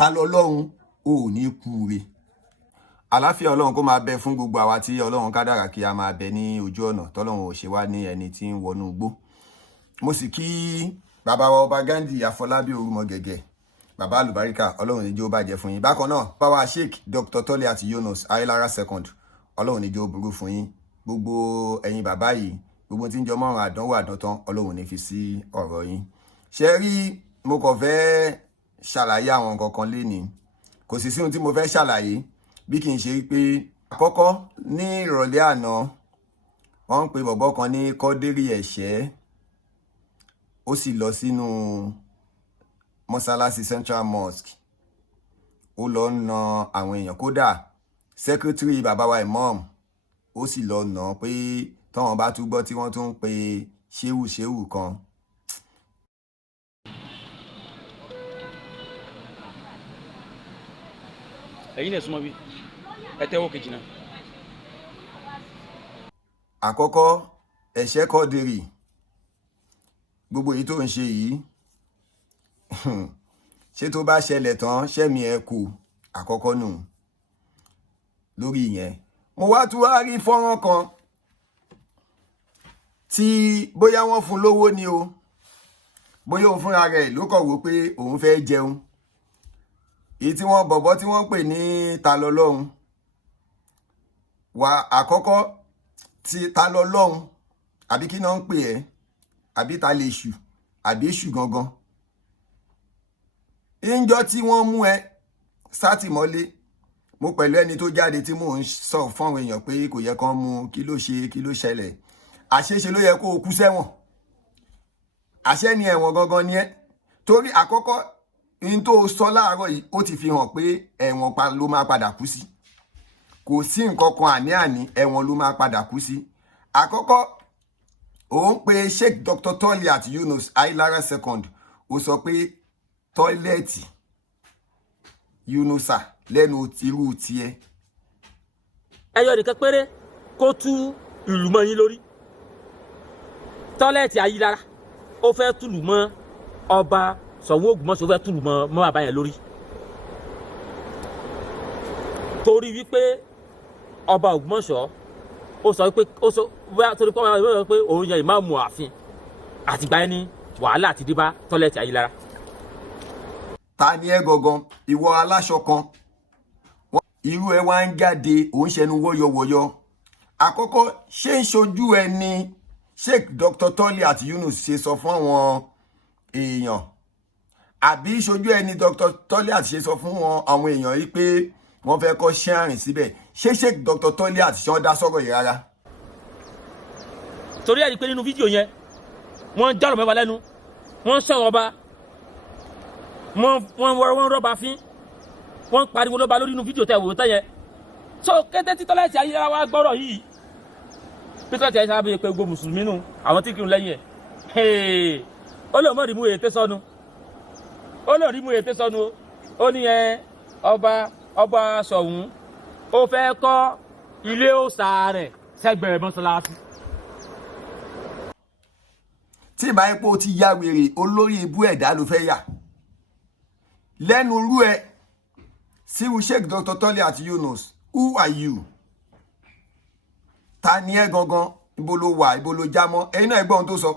Talolohun ò ní kú re. Àlàáfíà Ọlọ́run kó máa bẹ fún gbogbo àwa tí Ọlọ́run kádàrá kí a máa bẹ ní ojú ọ̀nà tọ́lọ́run ò ṣe wá ní ẹni tí ń wọnú igbó. Mo sì kí bàbá wa Ọba Ghandi Afọlábí Orúmọgẹ̀gẹ̀, bàbá àlùbáríkà, Ọlọ́run ní jẹ́ ó bàjẹ́ fún yín. Bákan náà, bàbá Sheikh Dr. Toliat Yunus Ayélára second, Ọlọ́run ní jẹ́ ó burú fún yín. Gbogbo ẹ̀yin bàbá yìí, gbogbo tí ń jọ mọ́ràn àdánwò àdántán, Ọlọ́run ní fi sí ọ̀rọ̀ yín. Ṣé rí, mo kàn fẹ́ ṣàlàyé àwọn nǹkan kan lénìí. Kò sì sí ohun tí mo fẹ́ ṣàlàyé bí kì í ṣe pé àkọ́kọ́ ní ìrọ̀lẹ́ àná wọ́n ń pe bọ̀bọ́ kan ní Kọ́dírì ẹ̀ṣẹ́, ó sì lọ sínú mọ́sálásí Central Mosque, ó lọ na àwọn èèyàn, kódà secretary bàbá wa imam ó sì lọ nà pé tọ́wọ́n bá tún gbọ́ tí wọ́n tún ń pe ṣéwù kan. ẹ̀yin lè súnmọ́ bí ẹ tẹ́wọ́ kejì náà. Àkọ́kọ́ ẹ̀ṣẹ́ Kọ́dírì, gbogbo èyí tó ń ṣe yìí ṣé tó bá ṣẹlẹ̀ tán ṣẹ́mi ẹ kù, àkọ́kọ́ nù. Lórí ìyẹn mo wá tún wá rí fọ́nrán kan tí bóyá wọ́n fún lówó ni o, bóyá òun fúnra rẹ̀ ló kọ̀ wò pé òun fẹ́ jẹun. Èyí tí wọ́n bọ̀bọ́ tí wọ́n pè ní Talolohun wà àkọ́kọ́ tí Talolohun àbí kí náà ń pè ẹ́, àbí ta lè ṣù àbí èṣù gangan. Ìjọ́ tí wọ́n mú ẹ sátìmọ́lé, mo pẹ̀lú ẹni tó jáde tí mò ń sọ fún àwọn èèyàn pé kò yẹ kán mú, kí ló ṣe, kí ló ṣẹlẹ̀. Àṣeṣe ló yẹ kó o kú sẹ́wọ̀n, àṣẹ ni ẹ̀wọ̀n gangan ni ẹ́. Torí àkọ́kọ́ in tó sọ láàárọ̀ yìí ó ti fi hàn pé ẹ̀wọ̀n ló máa padà kú sí. Kò sí nǹkan kan àní-àní, ẹ̀wọ̀n ló máa padà kú sí. Àkọ́kọ́ òun pe Sheikh Dr. Toliat Yunus Ayélára second, ó sọ pé tọ́ílẹ̀tì Yunusa lẹ́nu irú tiẹ̀. ẹyọ nìkan péré kó tú ìlú mọ́ yín lórí. Tọ́lẹ̀tì Ayélára ó fẹ́ túlù mọ́ ọba Ṣọ̀ún Ògbómọ̀ṣọ́, ó fẹ́ túlù mọ́ bàbá yẹn lórí. Torí wípé ọba Ògbómọ̀ṣọ́ ó sọ wípé torí pé ọba sọ pé òun yan ìmáàmù ààfin, àtìgbà ẹni wàhálà ti dé bá Tọ́lẹ̀tì Ayélára. Ta ni ẹ gangan, ìwọ aláṣọ kan, irú ẹ wá ń jáde òun ṣẹnu wọ́yọ̀wọ́yọ̀. Àkọ́kọ́ ṣé ń ṣojú ẹ ni Sheikh Dr. Toliat Yunus ṣe sọ fún àwọn èèyàn, àbí ṣojú ẹ ni Dr. Toliat ṣe sọ fún àwọn èèyàn yìí pé wọ́n fẹ́ kọ́ ṣẹ́rìn síbẹ̀? Ṣé Sheikh Dr. Toliat ṣe wọ́n dá sọ́rọ̀ yìí rárá? Torí ẹ̀rí pé nínú fídíò yẹn wọ́n járọ̀ mẹ́wàá lẹ́nu, wọ́n sọ̀rọ̀ ọba, wọ́n rọ́ba fín, wọ́n pariwo lọ́ba lórí inú fídíò tẹ̀ wò tán yẹn. So kété tí Tọ́lẹ̀tì Ayélára wá gbọ́rọ̀ yìí, bí Tọ́lẹ̀tì Ayélára bí pé gbogbo mùsùlùmí nù, àwọn tí kírun lẹ́yìn ẹ̀, ó lè mọ̀ rí mú ètè sọnù, ó lè rí mú ètè sọnù, ó ní ọba Ṣọ̀ún ó fẹ́ kọ́ ilé òòṣà rẹ̀ sẹ́gbẹ̀ẹ́ mọ́ṣáláṣí. Tí ìbá epo ti ya wèrè, olórí ibú ẹ̀dá ló fẹ́ yà lẹ́nu rú ẹ síru Sheikh Dr. Toliat Yunus. Who are you? Ta ni ẹ gangan? Ibo ló wà, ibo ló já mọ́? Ẹ̀yin náà ẹ gbọ́ ohun tó sọ.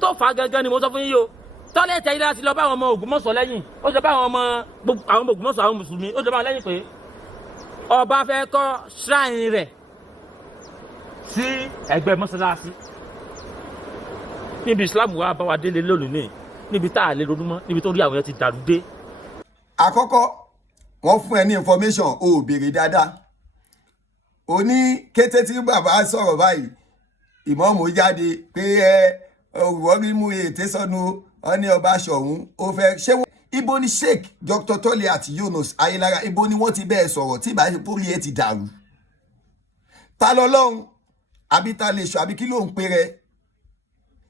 Tó fà gẹ́gẹ́ ni mo sọ fún yín o. Tọ́lẹ̀tì Ayélára ti lọ bá àwọn ọmọ Ògbómọ̀ṣọ́ lẹ́yìn, ó jọ bá àwọn ọmọ Ògbómọ̀ṣọ́, àwọn mùsùlùmí, ó jọ bá wọn lẹ́yìn pé ọba fẹ́ kọ́ shrine rẹ̀ sí ẹgbẹ́ mọ́ṣáláṣí. Níbi Islam wa bá wa délé lónìí ní níbi tá a lè ronú mọ́, níbi tó rí àwọn yẹn ti dàrú dé. Àkọ́kọ́ wọ́n fún ẹ ní information, o ò béèrè dáadáa. O ní kété tí bàbá sọ̀rọ̀ báyìí, ìmáàmù jáde pé wọ́n rí mú ètè sọnù, ọ ní ọba Ṣọ̀ún ó fẹ́ ṣé wọ́n. Ibo ni Sheikh Dr. Toliat Yunus Ayélára, ibo ni wọ́n ti bẹ́ẹ̀ sọ̀rọ̀ tí ìbá ṣe pórí ẹ ti dàrú? Talolohun àbí ta lè ṣọ àbí kí ló ń pè rẹ?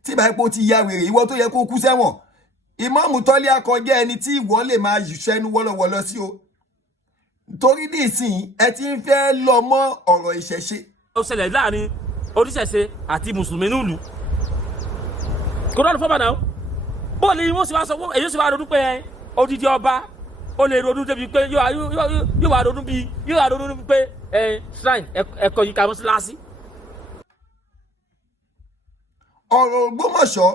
Tí ìbá epo ti ya wèrè, ìwọ tó yẹ kó kú sẹ́wọ̀n. Ìmáàmù Toliat kọjá ẹni tí ìwọ lè máa ṣẹnu wọ́lọ́wọ́lọ́ sí o. Torí ní ìsìn ẹ ti ń fẹ́ lọ mọ́ ọ̀rọ̀ ìṣẹ̀ṣe. Ó ṣẹlẹ̀ láàrin oníṣẹ̀ṣe àti mùsùlùmí nílùú. Kò rọrùn fọ́bà náà. Bó ni wọ́n sì wá sọ, èyí sì wá ronú pé odidi ọba ó lè ronú débi pé yóò wá ronú bí pé shrine ẹ̀kọ́ yìí ká mọ́sálásí. ọ̀rọ̀ Ògbómọ̀ṣọ́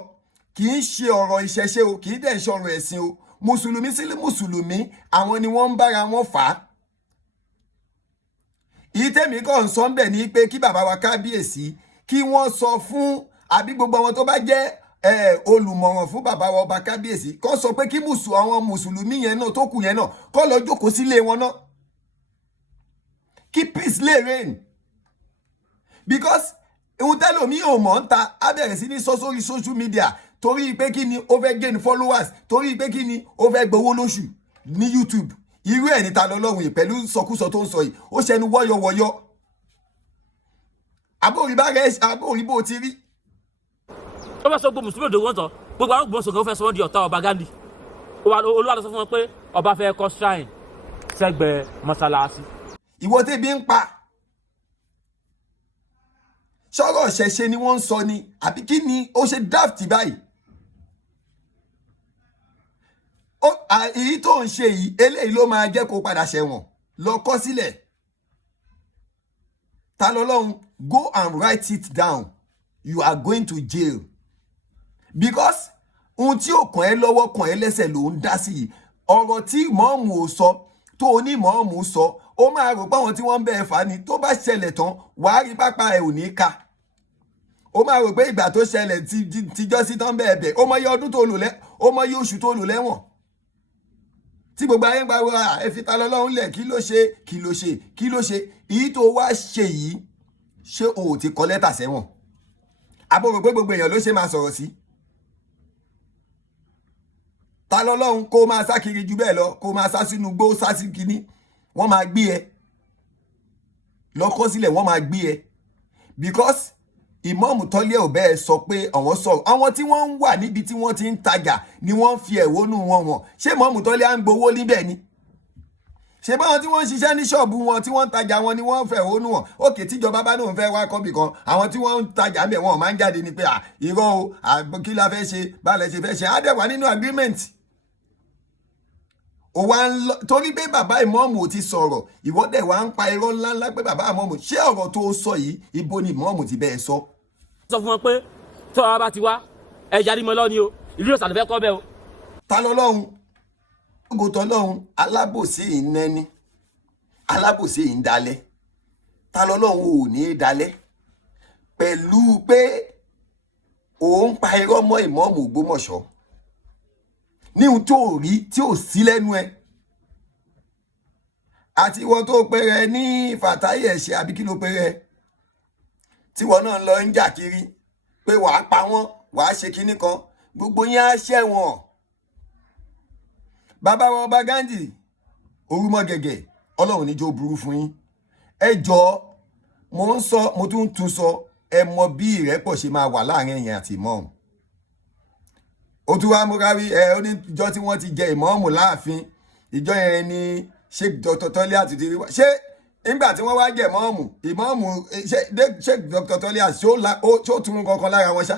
kì í ṣe ọ̀rọ̀ ìṣẹ̀ṣe o, kì í dẹ̀ ṣe ọ̀rọ̀ ẹ̀sìn o. Mùsùlùmí sí mùsùlùmí àwọn ni wọ́n ń bára wọn fà á. Ìtẹ́mi kàn ń sọ bẹ́ẹ̀ ni pé kí bàbá wa kábíyèsí kí wọ́n sọ fún àbí gbogbo àwọn tó bá jẹ́ olùmọ̀ràn fún bàbá wa ọba kábíyèsí kó sọ pé kí àwọn mùsùlùmí yẹn náà tó kù yẹn náà kó lọ jókòó sílé wọn náà kí peace lè reign. Because ohun tẹ́lòmí ò mọ̀ ń ta á bẹ̀rẹ̀ sí ní sọ sórí social media torí pé kí ni ó fẹ́ gain followers, torí pé kí ni ó fẹ́ gbowó lóṣù ní YouTube. Irú ẹ̀ ní Talolohun yìí pẹ̀lú sọkúsọ tó ń sọ yìí ó ṣẹnu wọ́yọ̀wọ́yọ̀. Àbórí bá rẹ̀ àbórí bó ti rí. Ó fẹ́ sọ gbogbo mùsùlùmí òde wọn tán gbogbo àwọn Ògbómọ̀ṣọ́ kan fẹ́ sọ wọ́n di ọ̀tá ọba Ghandi. Olúwa ló sọ fún wọn pé ọba fẹ́ kọ́ shrine sẹ́gbẹ̀ẹ́ mọ́sálásí. Ìwọ tẹ́bi ń pa. Ṣọ́rọ̀ ṣẹ̀ṣẹ̀ ni wọ́n ń sọ ni àbí kí ni ó ṣe daft báyìí. Èyí tó ń ṣe yìí eléyìí ló máa jẹ́ kó padà ṣẹ̀wọ̀n lọ kọ sílẹ̀. Talolohun, go and write it down. You are going to jail. Because ohun tí ò kàn ẹ́ lọ́wọ́ kàn ẹ́ lẹ́sẹ̀ ló ń dá sí yìí. Ọ̀rọ̀ tí mọ́ọ̀mù ò sọ tó onímọ̀ọ́mù sọ ó máa rò pé àwọn tí wọ́n ń bẹ̀ fà ni tó bá ṣẹlẹ̀ tán wàá rí pápá ẹ̀ ò ní ká. Ó máa rò pé ìgbà tó ṣẹlẹ̀ tíjọ́ sí tán bẹ́ẹ̀ bẹ́ẹ̀ ó mọ iye ọdún tó lò ó mọ iye oṣù tó lò lẹ́wọ̀n. Tí gbogbo ayé ń pariwo ẹ fi Talolohun lẹ̀ kí ló ṣe èyí tó wá ṣe yìí ṣé o ò ti kọ lẹ́tà sẹ́wọ̀n. Àbò rò pé gbogbo èèyàn ló ṣe máa sọ̀rọ̀ sí. Talolohun kó máa sá kiri ju bẹ́ẹ̀ lọ kó máa sá sínú gbó sá sí kinní wọ́n máa gbé ẹ lọ́kọ́ sílẹ̀ wọ́n máa gbé ẹ because ìmọ̀ọ́mù tọ́lé ò bẹ́ẹ̀ sọ pé àwọn sọ̀rọ̀ àwọn tí wọ́n ń wà níbi tí wọ́n ti ń tajà ni wọ́n fi ẹ̀hónú wọn wọ̀n ṣé ìmọ̀ọ́mù tọ́lé à ń gbowó níbẹ̀ ni ṣé báwọn tí wọ́n ń ṣiṣẹ́ ní ṣọ́ọ̀bù wọn tí wọ́n ń tajà wọn ni wọ́n ń fẹ́ ẹ̀hónú wọn òkè tíjọba bá náà ń fẹ́ wá kọ́bì kan àwọn tí wọ́n ń tajà ń bẹ̀ wọn máa ń jáde ni pé irọ́ o kí la fẹ́ ṣe báàlẹ̀ ṣe fẹ́ ṣe á dẹ̀ wà nínú agreement. Torí pé bàbá ìmọ̀ọ́mù ò ti sọ̀rọ̀ ìwọ́dẹ̀ wá ń pa irọ́ ńláńlá pé bàbá ìmọ̀ọ́mù ṣé ọ̀rọ̀ tó sọ yìí ibo ni ìmọ̀ọ́mù ti bẹ́ẹ̀ sọ. Sọ fún wọn pé tọ́wọ́ bá ti wá ẹja rí mọ́ lọ́ni o ìlú ìsàn ló fẹ́ kọ́ bẹ́ẹ̀ o. Talolohun ògo Talolohun alábòsí ìnẹni alábòsí ìndalẹ̀ Talolohun ò ní í dalẹ̀ pẹ̀lú pé òun pa irọ́ mọ́ ìmọ̀ọ́mù Ògbómọ̀ṣọ́ ní ohun tó rí tí ò sí lẹ́nu ẹ̀ àti ìwọ tó pẹ́rẹ́ ní fàtáyé ẹ̀ṣẹ̀ àbí kí ló pẹ́rẹ́ tí wọ́n náà lọ ń jà kiri pé wàá pa wọ́n wàá ṣe kinní kan gbogbo yín á ṣẹ̀wọ̀n. Bàbá wa ọba Ghandi orúmọ gẹ̀gẹ̀ Ọlọ́run níjó burú fún yín. Ẹ jọ̀ọ́ mo ń sọ mo tún sọ ẹ mọ bí ìrẹ́pọ̀ ṣe máa wà láàrin ẹ̀yin àti ìmọ̀ọ́mù. Ó tún wá múra wí ó ní ìjọ tí wọ́n ti jẹ ìmọ̀ọ́mù láàfin ìjọ yẹn ni Sheikh Dr. Tọ́lé àti ti rí wá ṣé nígbà tí wọ́n wá jẹ ìmọ̀ọ́mù Sheikh Dr. Tọ́lé àti ṣó tún kankan lára wọn ṣá.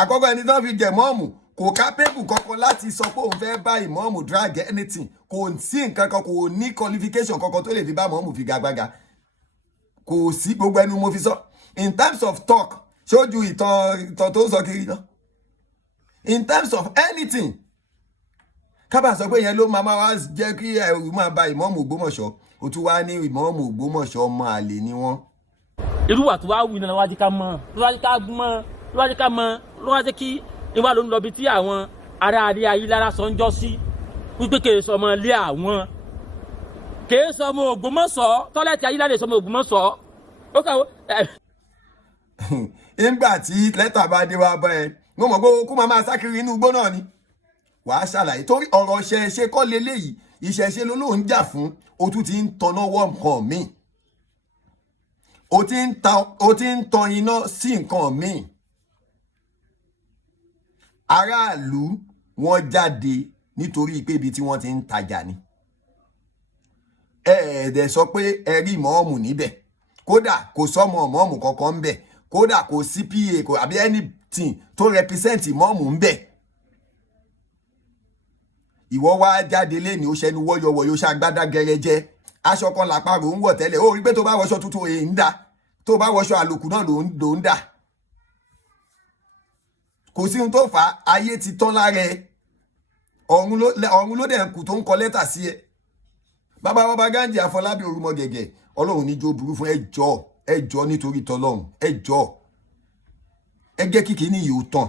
Àkọ́kọ́ ẹni tó fi jẹ ìmọ̀ọ́mù kò kápẹ́bù kankan láti sọ pé òun fẹ́ bá ìmọ̀ọ́mù drag anything kò sí nǹkan kan kò ní qualification kankan tó lè fi bá ìmọ̀ọ́mù fi gagbága kò sí gbogbo ẹnu mo fi sọ. In terms of talk ṣojú ìtàn tó ń sọ kiri náà. In terms of anything kábà sọ pé yẹn ló máa wá jẹ́ kí ẹ̀rù máa ba ìmọ̀ọ́mù Ògbómọ̀ṣọ́ ó tún wá ní ìmọ̀ọ́mù Ògbómọ̀ṣọ́ ọmọ àlè ni wọ́n. Irú wà tó wá wù náà wájú ká mọ̀ lọ́wájú kí ìwà ló ń lọ bí tí àwọn ará adé ayélujára sọ ń jọ sí wípé kèé sọmọ ilé àwọn kèé sọmọ Ògbómọ̀ṣọ́ tọ́lẹ̀tì ayélujára sọmọ Ògbómọ̀ṣọ́ ó kàwé. Nígbà tí lẹ́tà bá dé wá bá ẹ mo mọ̀ pé okú máa sákiri inú igbó náà ni wàá ṣàlàyé torí ọ̀rọ̀ ṣẹ̀ṣe kọ́ leléyìí ìṣẹ̀ṣe ló ń jà fún o tún ti ń tanná wọ́ nǹkan míì o ti ń tan iná sí nǹkan míì aráàlú wọn jáde nítorí pé ibi tí wọ́n ti ń tajà ni ẹ̀ẹ́dẹ̀ sọ pé ẹ rí ìmọ̀ọ́mù níbẹ̀ kódà kò sọ́mọ ìmọ̀ọ́mù kankan ń bẹ̀ kódà kò sí PA kò àbí anything tó represent ìmọ̀ọ́mù ń bẹ̀ ìwọ wá jáde lẹ́ni ó ṣẹnu wọ́yọ̀wọ̀yọ̀ ṣàgbádá gẹrẹjẹ aṣọ kan làpárò ń wọ̀ tẹ́lẹ̀ ó rí pé tó bá wọṣọ tuntun èyí ń dà tó bá wọṣọ àlòkù náà ló ń dà kò sí ohun tó fà á ayé ti tán lára ẹ ọ̀run ló dẹ̀ kù tó ń kọ lẹ́tà sí ẹ bàbá Gandhi Afọlábí orúmọ gẹ̀gẹ̀ ọlọ́run níjó burú fún ẹjọ́ nítorí tọlọ́run ẹjọ́ ẹgẹ́ kìkì ní yìí ó tàn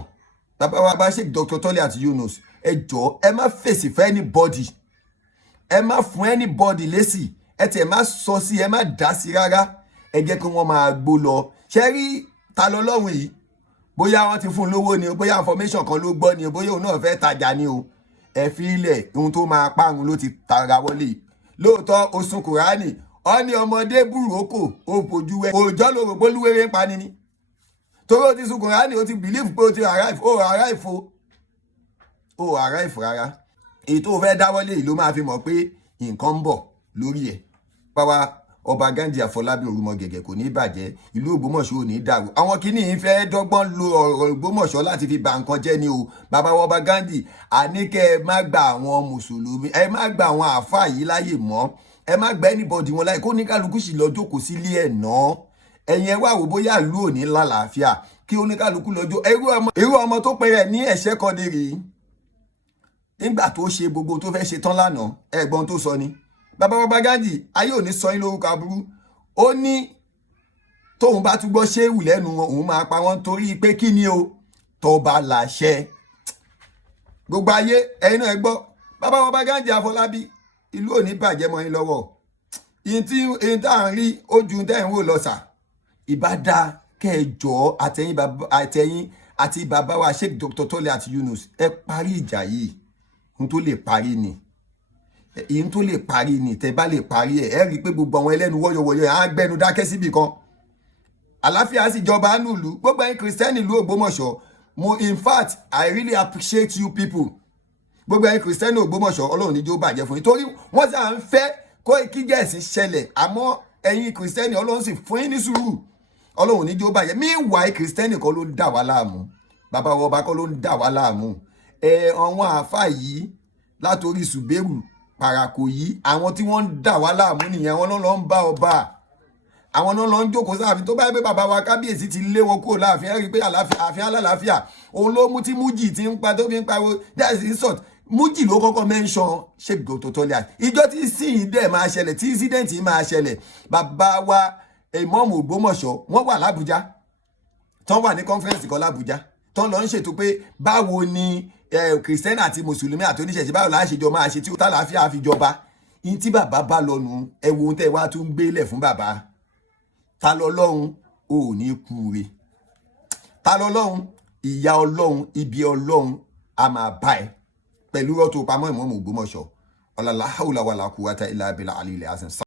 bàbá Sheikh Dr. Toliat Yunus ẹjọ́ ẹ má fèsì fún anybody ẹ má fún anybody lésì ẹ tẹ̀ má sọ sí ẹ má dá sí rárá ẹ jẹ́ kí wọ́n máa gbó lọ ṣe rí Talolohun yìí bóyá wọ́n ti fún un lówó ni o bóyá information kan ló gbọ́ ni o bóyá òun náà fẹ́ tajà ni o ẹ fi ilẹ̀ ohun tó máa parun ló ti tara wọlé lóòótọ́ oṣù Kùránì ọ ní ọmọdé búròkò ó fojú wẹ òòjọ́ ló rò pólúwèrè ń pani ni torí o ti sun Kùránì o ti believe pé o ti arrive o arrive rárá èyí tó fẹ́ dáwọ́lé yìí ló máa fi mọ̀ pé nǹkan ń bọ̀ lórí ẹ̀ báwa ọba Gandhi Afọlábí orúmọ gẹ̀gẹ̀ kò ní bàjẹ́ ìlú Ògbómọ̀ṣọ́ ò ní dàrú àwọn kìíní yìí fẹ́ dọ́gbọ́n lo ọ̀rọ̀ Ògbómọ̀ṣọ́ láti fi bà nǹkan jẹ́ ni o bàbá ọba Gandhi àníkẹ́ ẹ má gba àwọn mùsùlùmí ẹ má gba àwọn àáfàá yìí láyè mọ́ ẹ má gba anybody wọn láyè kó ní kálukú sì lọ jókòó sílé ẹ̀ náà ẹ̀yin ẹ wá wò bóyá ìlú ò ní lálàáfíà kí oníkálukú lọ́jọ́ irú ọmọ tó pe rẹ̀ ní ẹ̀ṣẹ́ kan dé rèé nígbà tó ṣe gbogbo tó fẹ́ ṣe tán lánàá ẹ̀gbọ́n tó sọ ni bàbá Gandhi ayé ò ní sọ yín lórúkọ aburú ó ní tóun bá tún gbọ́ ṣéwù lẹ́nu wọn òun máa pa wọ́n torí pé kí ni o tọba làṣẹ gbogbo ayé ẹ̀yin náà ẹ gbọ́ bàbá Gandhi Afọlábí ìlú ò ní bàjẹ́ mọ́ yín lọ́wọ́ ìyìn tá à ń rí ojú tẹ́ ń wò lọ́sà ìbádá kẹjọ àtẹ̀yìn àti bàbá wa Sheikh Dr. Toliat Yunus ẹ parí ìjà yìí n tó lè parí ni ìyìn tó lè parí ni tẹ́ bá lè parí ẹ rí i pé gbogbo àwọn ẹlẹ́nu wọ́yọ̀wọ́yọ̀ á gbẹ́nu dákẹ́ síbì kan àlàáfíà sì jọba nùlù gbogbo ẹ̀yin kìrìsìtẹ́nì ìlú Ògbómọ̀ṣọ́ mo in fact I really appreciate you people gbogbo ẹ̀yin kìrìsìtẹ́nì Ògbómọ̀ṣọ́ ọlọ́run níjó bàjẹ́ fún yín torí wọ́n sà ń fẹ́ kó kíjẹ̀sì ṣẹlẹ̀ àmọ́ ẹ̀yin kìrìsìtẹ́nì ọlọ́run sì fún yín ní sùúrù ọlọ́run níjó bàjẹ́ meanwhile kìrìsìtẹ́nì kọ́ ló ń dà wá láàmú bàbá ọba kọ́ ló ń dà wá láàmú àwọn àáfàá yìí látòrí Ṣùbẹ́rù Pàràkò yìí àwọn tí wọ́n ń dà wá láàmú nìyẹn àwọn náà lọ ń bá ọba àwọn náà lọ ń jókòó sáàfin tó bá yẹ pé bàbá wa kábíyèsí ti lé wọn kúrò láàfin ẹ rí i pé ààfin alálàáfíà òun ló mú tí Mújì ti ń pa tó fi ń pariwo that is insult Mújì ló kọ́kọ́ mention Sheikh Dr. Toliat ìjọ tí sìn dẹ̀ máa ṣẹlẹ̀ tí incident yìí máa ṣẹlẹ̀ bàbá wa ìmọ̀ọ́mù Ògbómọ̀ṣọ́ wọ́n wà l'Ábùjá tán wà ní conference kan l'Ábùjá tán lọ ń ṣètò pé báwo ni kìrìsìtẹ́nì àti mùsùlùmí àti oníṣẹ̀ṣẹ̀ báwo la ṣe jọ máa ṣe tí ó tàlàáfíà fi jọba ní tí bàbá bá lọ́nu ẹ wo ohun tẹ́ wá tún gbélẹ̀ fún bàbá Talolohun ò ní kúure Talolohun ìyà ọlọ́run ibi ọlọ́run a máa bá ẹ pẹ̀lú rọ́tò pamọ́ ìmọ̀ọ́mù Ògbómọ̀ṣọ́ ọ̀làlá hàwùlà wàlà kúwàtà ìlà abẹ́là àlìlẹ̀ àṣẹ.